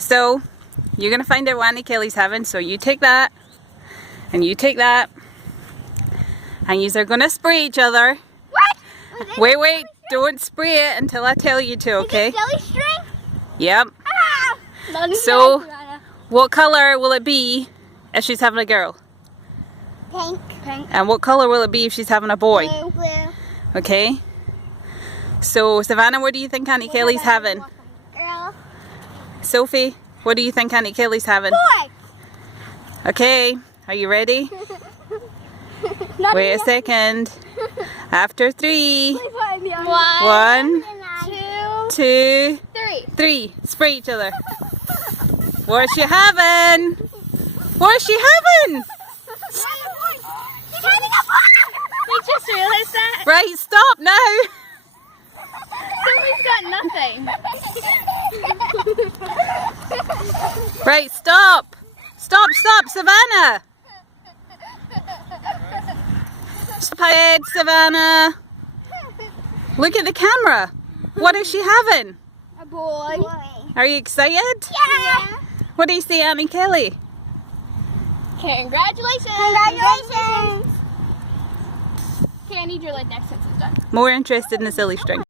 So you're gonna find out what Auntie Kelly's having. So you take that, and you take that, and you're gonna spray each other. What? Wait, don't spray it until I tell you to, okay? Is it jelly string? Yep. Ah! So, what color will it be if she's having a girl? Pink. Pink. And what color will it be if she's having a boy? Blue. Blue. Okay. So, Savannah, what do you think Auntie Kelly's having? Girl. Sophie, what do you think Auntie Kelly's having? Boy. Okay, are you ready? Wait a second. After 3, 1, 2, 3. Spray each other. What's she having? What's she having? We just realized that. Right, stop now. Sophie's got nothing. Right, stop. Stop, Savannah. Stop ahead, Savannah. Look at the camera. What is she having? A boy. Are you excited? Yeah. What do you say, Auntie Kelly? Congratulations. Congratulations. Okay, I need your lid next since it's done. More interested in the silly string.